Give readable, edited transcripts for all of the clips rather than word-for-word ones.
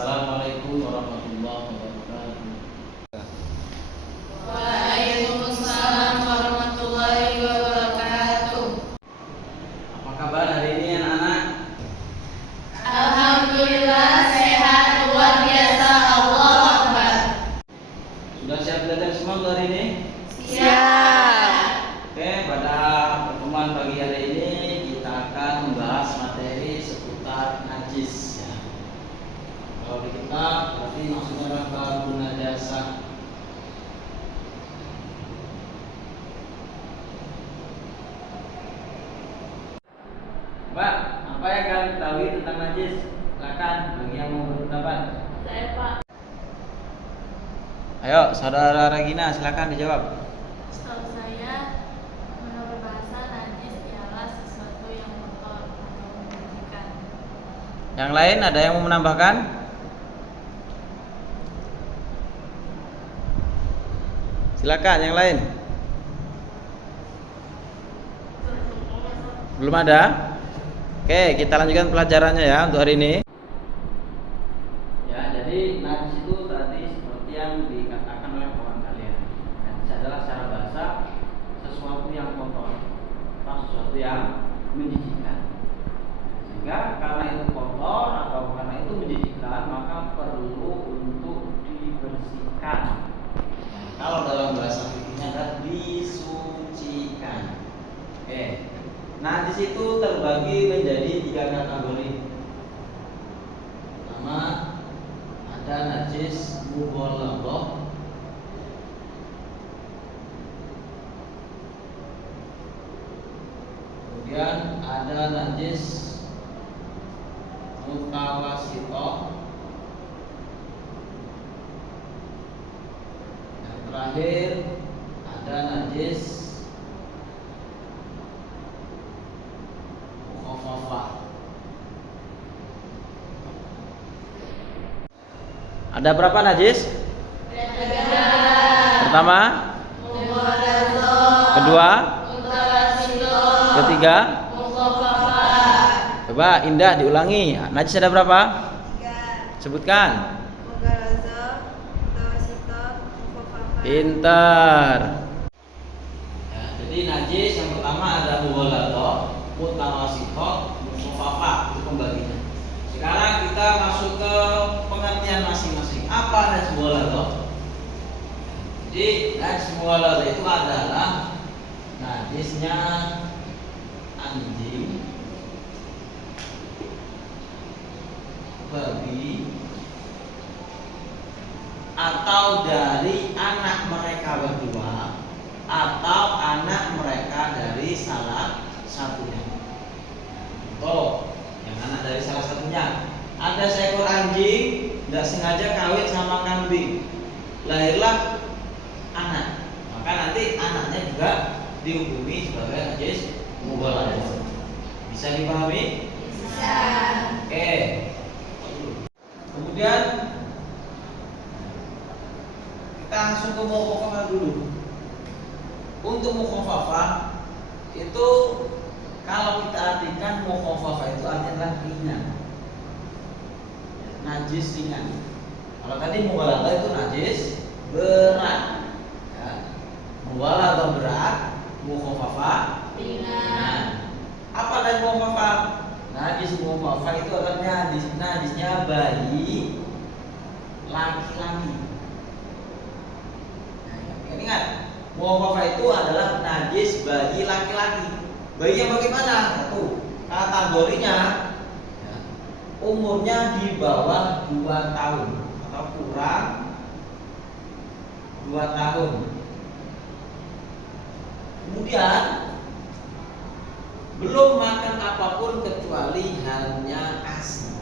Assalamualaikum warahmatullahi wabarakatuh. Waalaikumsalam warahmatullahi wabarakatuh. Apa kabar hari ini anak-anak? Alhamdulillah sehat luar biasa. Allah Akbar. Sudah siap belajar semua untuk hari ini? Siap. Oke, pada pertemuan pagi hari ini kita akan membahas materi seputar najis. Ya. Kalau di kitab berarti maksudnya adalah babun najasah. Mbak, apa yang kalian ketahui tentang najis? Silakan bagi yang mau berpendapat. Saya Pak. Ayo, saudara Regina, silakan dijawab. Setahu saya, menurut bahasa najis ialah sesuatu yang kotor atau menjijikkan. Yang lain ada yang mau menambahkan? Silakan yang lain. Belum ada? Oke, kita lanjutkan pelajarannya ya untuk hari ini. Ya, jadi najis itu tadi seperti yang dikatakan oleh kawan kalian. Najis adalah secara bahasa sesuatu yang kotor atau sesuatu yang menjijikkan. Sehingga karena itu kotor atau karena itu menjijikkan, maka perlu untuk dibersihkan. Kalau dalam bahasa fikihnya adalah disucikan. Oke. Najis itu terbagi menjadi 3 kategori. Pertama, ada najis mughalladah. Kemudian ada najis mutawasithah. Yang terakhir ada najis mukhaffafah. Ada berapa najis? Pertama, kedua, ketiga. Coba Indah diulangi. Najis ada berapa? 3. Sebutkan. Mughalladah, mutawasithah, mukhaffafah. Pintar. Ya, jadi najis yang pertama ada mughalladah, mutawasithah, mukhaffafah, itu pembagiannya. Sekarang kita masuk ke pengertian masing-masing. Apa najis mughalladah? Jadi najis mughalladah itu adalah najisnya anjing, babi, atau dari anak mereka berdua, atau anak mereka dari salah satunya. Oh, yang anak dari salah satunya. Ada seekor anjing tidak sengaja kawin sama kambing, lahirlah anak. Maka nanti anaknya juga dihukumi sebagai najis mughalladah. Bisa dipahami? Bisa. Oke. Kemudian kita langsung ke mukhaffafah dulu. Untuk mukhaffafah itu kalau kita artikan mukhaffafah itu artinya ringan, najis ringan. Kalau tadi mughalladah itu najis berat. Ya. Mughalladah berat, mukhaffafah ringan. Apa najis mukhaffafah? Najis mukhaffafah itu adalah najisnya bayi laki-laki. Nah, ingat, mukhaffafah itu adalah najis bayi laki-laki. Bayi yang bagaimana? Satu, kategorinya ya, umurnya di bawah 2 tahun atau kurang 2 tahun. Kemudian belum makan apapun kecuali hanya ASI.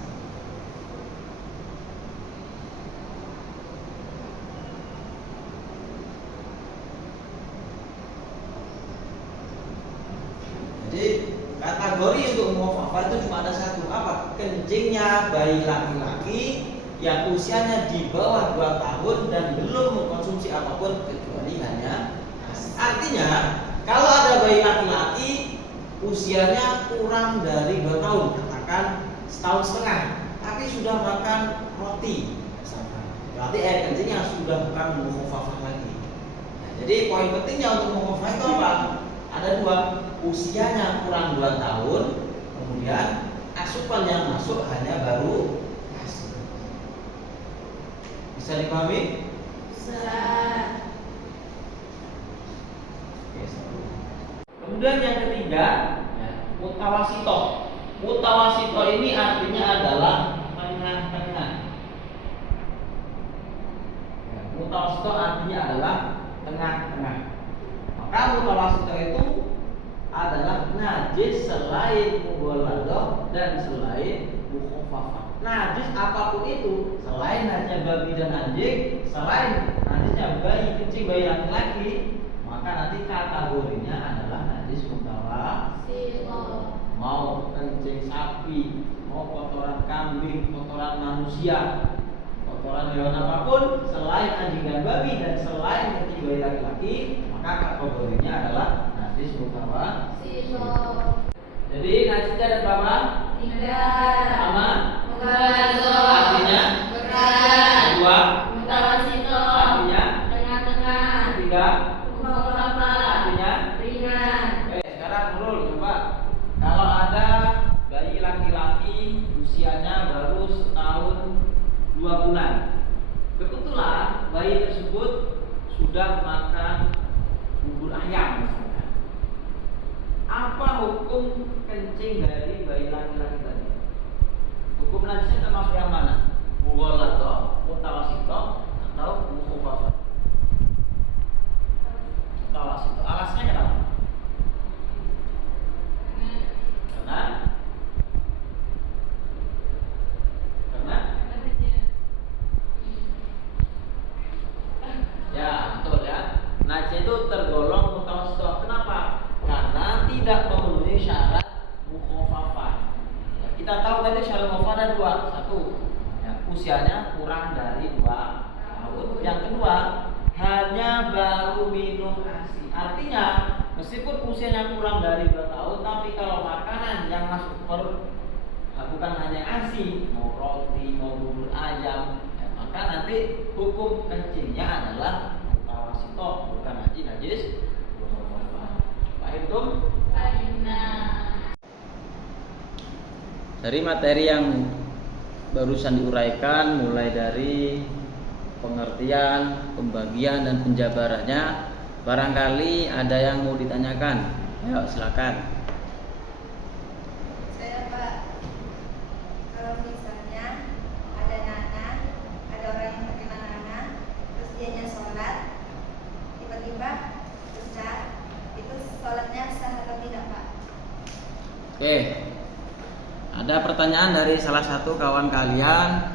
Jadi kategori untuk mukhaffafah itu cuma ada satu, apa? Kencingnya bayi laki-laki yang usianya di bawah 2 tahun dan belum mengkonsumsi apapun kecuali hanya ASI. Artinya kalau ada bayi laki-laki usianya kurang dari 2 tahun, katakan setahun setengah, laki-laki sudah makan roti, misalkan. Berarti air kencing yang sudah bukan mukhafafah lagi. Nah, jadi poin pentingnya untuk mukhafafah itu apa? Ada dua, usianya kurang 2 tahun, kemudian asupan yang masuk hanya baru ASI. Bisa dipahami? Bisa. Oke, kemudian yang ketiga, ya, mutawasito. Mutawasito ini artinya adalah tengah-tengah. Ya, mutawasito artinya adalah tengah-tengah. Maka mutawasito itu adalah najis selain mughalladzah dan selain mukhafafah. Najis apapun itu, selain najisnya babi dan anjing, selain najisnya bayi kencing bayi laki-laki, maka nanti kategorinya adalah najis mutawasito. Mau kencing sapi, mau kotoran kambing, kotoran manusia, kotoran hewan apapun selain anjing dan babi dan selain kencing bayi laki-laki, maka kategorinya adalah najis mutawasito. Jadi najisnya ada berapa? 3. Sama? Mughalladzah. Artinya? Berat. 2. Mutawasito. Artinya? Tengah-tengah. 3. Mukhafafah. Artinya? Ringan. Oke, sekarang Nurul coba. Kalau ada bayi laki-laki usianya baru setahun 2 bulan, kebetulan bayi tersebut sudah makan bubur ayam misalkan. Apa hukum kencing dari bayi laki-laki tadi? Hukum najisnya termasuk yang mana? Mughalladzah, mutawasito, atau mukhafafah? Mutawasito. Alasnya kenapa? Karena ya betul ya. Najis itu tergolong mutawasito. Kenapa? Karena tidak memenuhi syarat mukhafafah. Ya, kita tahu tadi syarat mukhafafah ada 2. Satu, ya, usianya kurang dari 2 tahun. Yang kedua, hanya baru minum ASI. Artinya meskipun usianya kurang dari 2 tahun, tapi kalau makanan yang masuk ke perut bukan hanya ASI, mau roti, mau bubur ayam, ya, maka nanti hukum kencingnya adalah mutawasito, bukan najis. Paham tuh? Dari materi yang barusan diuraikan, mulai dari pengertian, pembagian, dan penjabarannya, barangkali ada yang mau ditanyakan. Ayo silakan. Saya Pak, kalau misalnya ada nanah, ada orang yang terkena nanah, terus dianya sholat, tiba-tiba pecah, itu sholatnya sah atau tidak Pak? Oke, ada pertanyaan dari salah satu kawan kalian.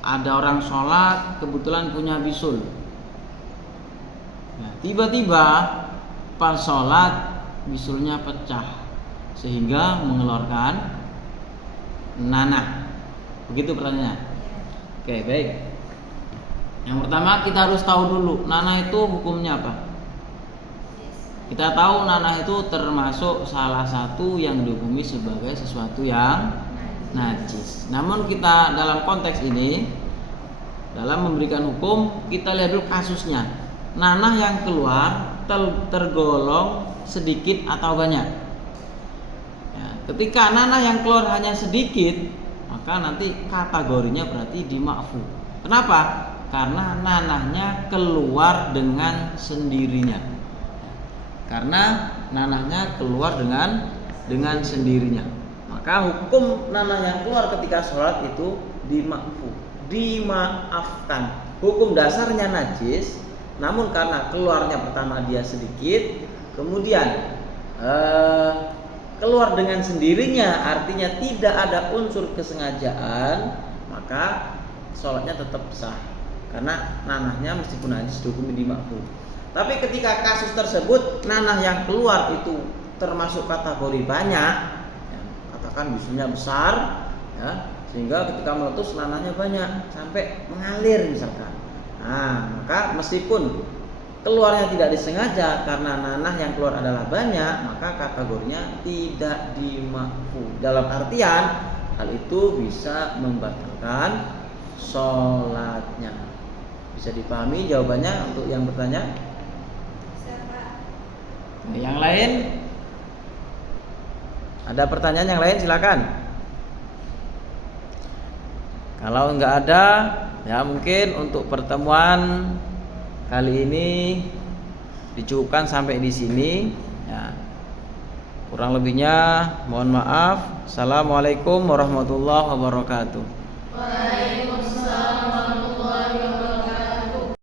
Ada orang sholat kebetulan punya bisul. Nah, tiba-tiba pas sholat bisulnya pecah sehingga mengeluarkan nanah. Begitu pertanyaannya. Oke, baik. Yang pertama kita harus tahu dulu nanah itu hukumnya apa. Kita tahu nanah itu termasuk salah satu yang dihukumi sebagai sesuatu yang najis. Namun kita dalam konteks ini, dalam memberikan hukum, kita lihat dulu kasusnya. Nanah yang keluar tergolong sedikit atau banyak. Ya, ketika nanah yang keluar hanya sedikit, maka nanti kategorinya berarti dima'fu. Kenapa? Karena nanahnya keluar dengan sendirinya. Karena nanahnya keluar dengan sendirinya. Maka hukum nanah yang keluar ketika sholat itu dima'fu, dimaafkan. Hukum dasarnya najis, namun karena keluarnya pertama dia sedikit, kemudian keluar dengan sendirinya, artinya tidak ada unsur kesengajaan, maka sholatnya tetap sah. Karena nanahnya meskipun najis dihukumi dima'fu. Tapi ketika kasus tersebut nanah yang keluar itu termasuk kategori banyak, ya, katakan bisulnya besar, ya, sehingga ketika meletus nanahnya banyak sampai mengalir misalkan. Nah, maka meskipun keluarnya tidak disengaja karena nanah yang keluar adalah banyak, maka kategorinya tidak dima'fu. Dalam artian hal itu bisa membatalkan sholatnya. Bisa dipahami jawabannya untuk yang bertanya? Siapa? Yang lain? Ada pertanyaan yang lain silakan. Kalau enggak ada, ya mungkin untuk pertemuan kali ini dicukupkan sampai di sini. Ya. Kurang lebihnya mohon maaf. Assalamualaikum warahmatullahi wabarakatuh. Waalaikumsalam.